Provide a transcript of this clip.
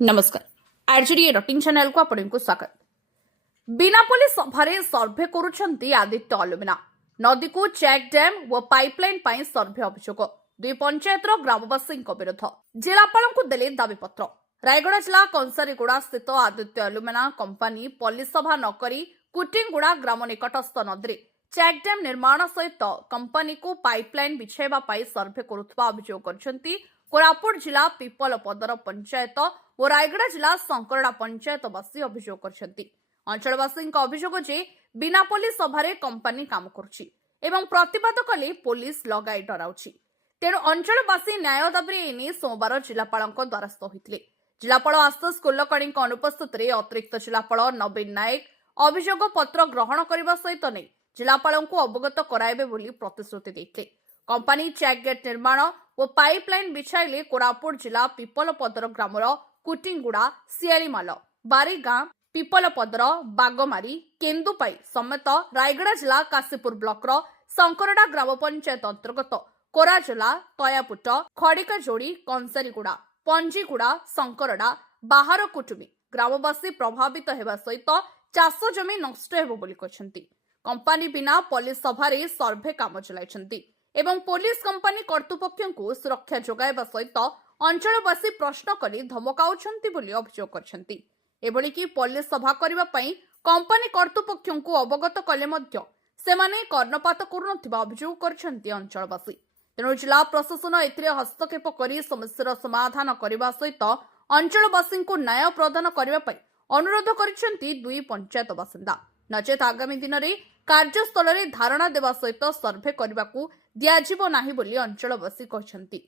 नमस्कार RJD rutting channel को आपको स्वागत। बिनापल्ली सभारे सर्भे करुछंती आदित्य अलुमिना नदी को चेक डैम व पाइपलाइन पाई सर्भे अभियोग दुई पंचायतर ग्रामवासी विरोध जिलापाल को देले दाबीपत्र। रायगड़ा जिला कंसारीगुड़ा स्थित आदित्य अलुमिना कंपानी पल्ली सभा नकरी कुटिंगुड़ा ग्राम निकटस्थ नदी चेक डैम निर्माण सहित कंपानी को पाइपलाइन बिछाइबा पाई सर्भे करुवा अभियोग करछंती कोरापुट जिला पिपलपदर पंचायत और रायगड़ा जिला शंकरडा पंचायतवासी अभियोग करछंती। अंचलवासी अभियोग जे बिनापल्ली सभारे कंपानी काम करुछि एवं प्रतिवाद कले पुलिस लगाई डराउछि। तेणु अंचलवासी न्याय दाबी एने सोमवार जिलापाल द्वारस्थ होइतिले। जिलापाल आशुतोष कुलकर्णी अनुपस्थित अतिरिक्त जिलापाल नवीन नायक अभियोग पत्र ग्रहण करने सहित नहीं जिलापाल को अवगत कराइबे बोली प्रतिश्रुति देते। कंपानी चेक गेट निर्माण और पाइपलाइन बिछाइले कोरापुट जिला पिपलपदर ग्रामर कुटिंगुड़ा सियालीमाल बारीगां पिपलपदर बागमारी केन्दुपाई समेत रायगड़ा जिला काशीपुर ब्लॉकर शंकरडा ग्राम पंचायत अंतर्गत कोराजला तयापुट खड़िकाजोड़ी कंसारीगुड़ा पंजीगुड़ा शंकरडा बाहर कुटुमी ग्रामवासी प्रभावित होगा सहित चाष जमी नष्ट हेबो बोली कहछंती। कंपानी बिना पल्ली सभारे सर्भे काम चलाइछंती एवं पुलिस कंपानी कर्तृपक्षको सुरक्षा जोगाइबा सहित अंचलवासी प्रश्न करी धमकाउछंती बोली अभियोग करछंती। एभली कि पल्ली सभा करिबा पई कंपानी कर्तृपक्षको अवगत कले मध्य सेमाने कर्णपात करुनथिबा अभियोग करछंती अंचलवासी। तेणु जिला प्रशासन एथिरे हस्तक्षेप करी समस्यार समाधान करने सहित अंचलवासी को न्याय प्रदान करने अनुरोध करछंती दुई पंचायत बासिंदा। नचेत आगामी दिन में कार्यस्थल में धारणा देवा सहित सर्भे करने को दियाजिबो नाही बोली अंचलवासी कहछंती।